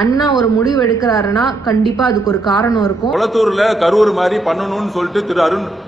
அண்ணா ஒரு முடிவு எடுக்கிறாருன்னா கண்டிப்பா அதுக்கு ஒரு காரணம் இருக்கும். குளத்தூர்ல கரூர் மாதிரி பண்ணணும்னு சொல்லிட்டு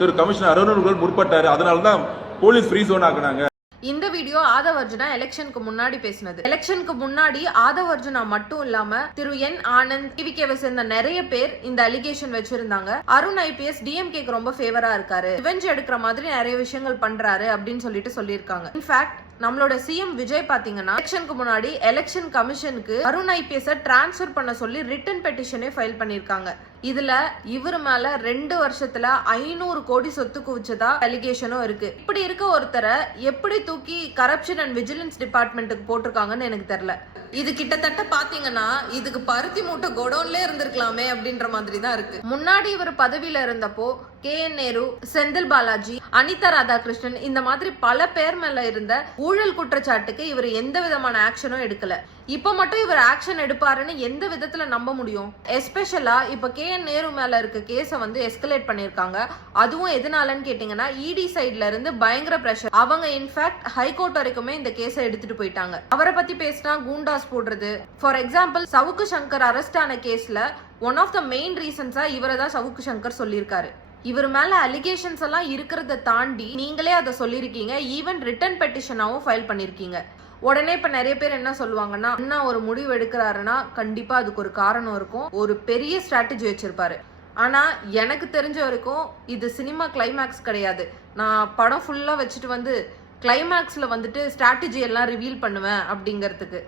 திரு கமிஷனர் அருண் முற்பட்டாரு. அதனாலதான் போலீஸ் ஃப்ரீ ஜோன் ஆக்குனாங்க. இந்த வீடியோ ஆதவ் அர்ஜுனா எலெக்ஷனுக்கு முன்னாடி பேசினது. எலெக்ஷனுக்கு முன்னாடி ஆதவ் அர்ஜுனா மட்டும் இல்லாம திரு என் ஆனந்த், டிவிகேவை சேர்ந்த நிறைய பேர் இந்த அலிகேஷன் வச்சிருந்தாங்க. அருண் ஐபிஎஸ் டிஎம்கேக்கு ரொம்ப ஃபேவரா இருக்காரு, ரிவெஞ்ச் எடுக்கிற மாதிரி நிறைய விஷயங்கள் பண்றாரு அப்படின்னு சொல்லியிருக்காங்க. இன்ஃபேக்ட் நம்மளோட சிஎம் விஜய் பாத்தீங்கன்னா எலெக்ஷனுக்கு முன்னாடி எலெக்ஷன் கமிஷனுக்கு அருண் ஐபிஎஸ் டிரான்ஸ்பர் பண்ண சொல்லி ரிட்டன் பெட்டிஷனே ஃபைல் பண்ணிருக்காங்க. இதுல இவர் மேல 2 வருஷத்துல 500 கோடி சொத்து குவிச்சதா அலிகேஷனும் இருக்கு. இப்படி இருக்க ஒருத்தரை எப்படி தூக்கி கரப்ஷன் அண்ட் விஜிலன்ஸ் டிபார்ட்மெண்ட்டுக்கு போட்டிருக்காங்கன்னு எனக்கு தெரியல. இது கிட்டத்தட்ட பாத்தீங்கன்னா இதுக்கு பருத்தி மூட்டை கோடவுன்ல இருந்திருக்கலாமே அப்படின்ற மாதிரி தான் இருக்கு. முன்னாடி இவர் பதவியில இருந்தப்போ KN நேரு, செந்தில் பாலாஜி, அனிதா ராதாகிருஷ்ணன் இந்த மாதிரி பல பேர் மேல இருந்த ஊழல் குற்றச்சாட்டுக்கு இவர் எந்த விதமான ஆக்ஷனும் எடுக்கல. இப்ப மட்டும் இவர் ஆக்ஷன் எடுப்பாருன்னு எந்த விதத்துல நம்ப முடியும்? எஸ்பெஷலா இப்ப KN நேரு மேல இருக்க கேஸ எஸ்கலேட் பண்ணிருக்காங்க. அதுவும் எதனாலன்னு கேட்டீங்கன்னா இடி சைட்ல இருந்து பயங்கர பிரஷர். அவங்க இன்ஃபேக்ட் ஹைகோர்ட் வரைக்குமே இந்த கேஸை எடுத்துட்டு போயிட்டாங்க. அவரை பத்தி பேசினா கூண்டாஸ் போடுறது. For example Savukku Shankar arrest ஆன கேஸ்ல ஒன் ஆஃப் த மெயின் ரீசன்ஸா இவரை தான் சவுக்கு சங்கர் சொல்லியிருக்காரு. இவர் மேல அலிகேஷன்ஸ் எல்லாம் இருக்கிறத தாண்டி நீங்களே அதை சொல்லிருக்கீங்க, ஈவன் ரிட்டன் பெட்டிஷனாவும் ஃபைல் பண்ணிருக்கீங்க. உடனே இப்ப நிறைய பேர் என்ன சொல்லுவாங்கன்னா, அண்ணா ஒரு முடிவு எடுக்கிறாருன்னா கண்டிப்பா அதுக்கு ஒரு காரணம் இருக்கும், ஒரு பெரிய ஸ்ட்ராட்டஜி வச்சிருப்பாரு. ஆனா எனக்கு தெரிஞ்ச வரைக்கும் இது சினிமா கிளைமேக்ஸ் கிடையாது. நான் படம் ஃபுல்லா வச்சுட்டு கிளைமேக்ஸ்ல ஸ்ட்ராட்டஜி எல்லாம் ரிவீல் பண்ணுவேன் அப்படிங்கிறதுக்கு